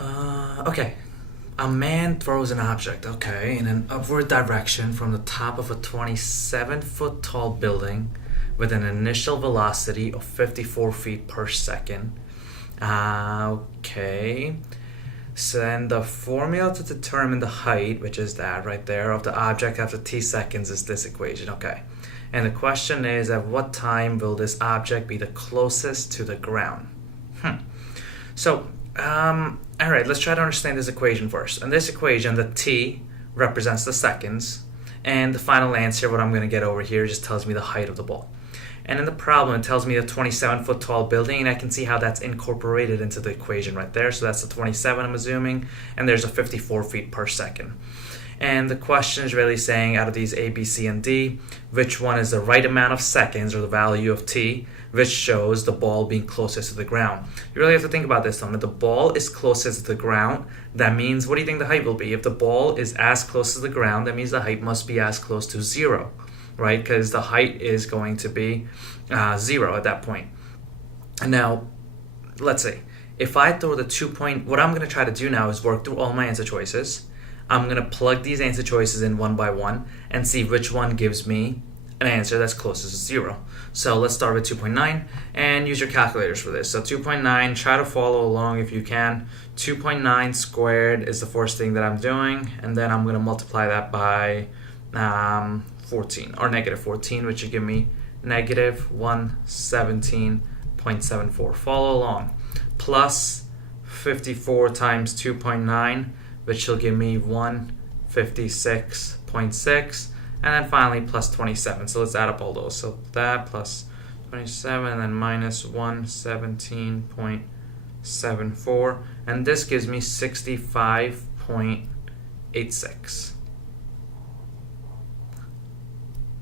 Okay. A man throws an object, okay, in an upward direction from the top of a 27-foot tall building with an initial velocity of 54 feet per second. Okay. So then the formula to determine the height, which is that right there, of the object after t seconds is this equation, okay. And the question is, at what time will this object be the closest to the ground? So, all right, let's try to understand this equation first. In this equation, the t represents the seconds, and the final answer, what I'm going to get over here, just tells me the height of the ball. And in the problem, it tells me a 27-foot tall building, and I can see how that's incorporated into the equation right there. So that's the 27, I'm assuming, and there's a 54 feet per second. And the question is really saying, out of these A, B, C, and D, which one is the right amount of seconds, or the value of t, which shows the ball being closest to the ground. You really have to think about this, though. If the ball is closest to the ground, that means, what do you think the height will be? If the ball is as close to the ground, that means the height must be as close to 0, right? Because the height is going to be 0 at that point. And now, let's see. If I throw the 2 point, what I'm going to try to do now is work through all my answer choices. I'm going to plug these answer choices in one by one and see which one gives me an answer that's closest to 0. So let's start with 2.9 and use your calculators for this. So 2.9, try to follow along if you can. 2.9 squared is the first thing that I'm doing, and then I'm going to multiply that by 14, or negative 14, which would give me negative 117.74. Follow along. Plus 54 times 2.9, which will give me 156.6, and then finally plus 27. So let's add up all those. So that plus 27, and then minus 117.74, and this gives me 65.86.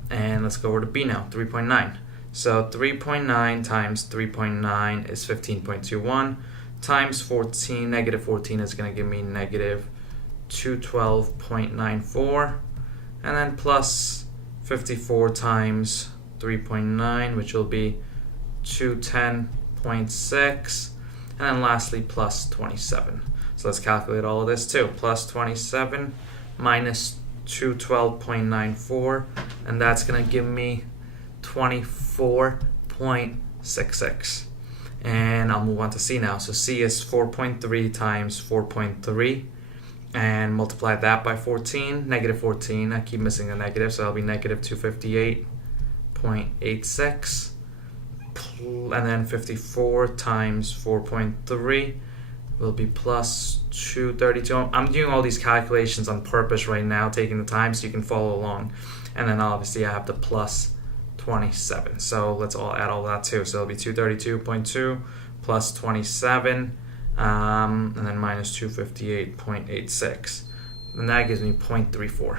And let's go over to B now, 3.9. So 3.9 times 3.9 is 15.21. Times 14, negative 14 is going to give me negative 212.94, and then plus 54 times 3.9, which will be 210.6, and then lastly plus 27. So let's calculate all of this too. Plus 27 minus 212.94, and that's going to give me 24.66. And I'll move on to C now. So C is 4.3 times 4.3, and multiply that by 14, negative 14. I keep missing the negative, so that'll be negative 258.86. And then 54 times 4.3 will be plus 232. I'm doing all these calculations on purpose right now, taking the time so you can follow along. And then obviously I have the plus 27. So let's all add all that too. So it'll be 232.2 plus 27, and then minus 258.86. And that gives me 0.34.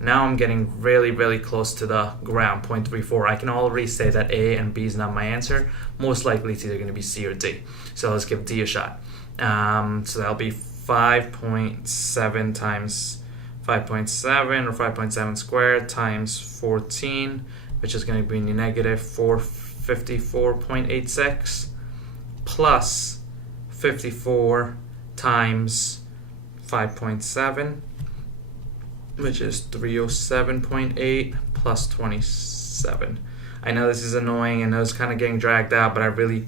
Now I'm getting really, really close to the ground, 0.34. I can already say that A and B is not my answer. Most likely it's either going to be C or D. So let's give D a shot. So that'll be 5.7 times 5.7, or 5.7 squared, times 14, which is going to be negative 454.86, plus 54 times 5.7, which is 307.8, plus 27. I know this is annoying, I know it's kind of getting dragged out, but I really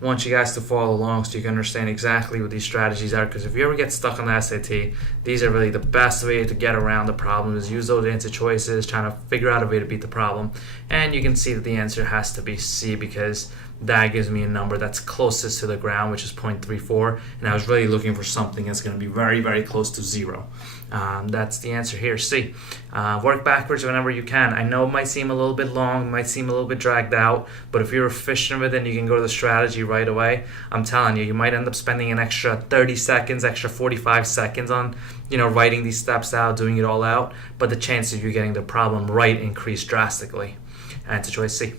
want you guys to follow along so you can understand exactly what these strategies are, because if you ever get stuck on the SAT, these are really the best way to get around the problem, is use those answer choices, trying to figure out a way to beat the problem. And you can see that the answer has to be C, because that gives me a number that's closest to the ground, which is 0.34, and I was really looking for something that's going to be very, very close to 0. That's the answer here, C. Work backwards whenever you can. I know it might seem a little bit long, it might seem a little bit dragged out, but if you're efficient with it and you can go to the strategy right away, I'm telling you, you might end up spending an extra 30 seconds, extra 45 seconds on, writing these steps out, doing it all out, but the chances of you getting the problem right increase drastically. Answer choice C.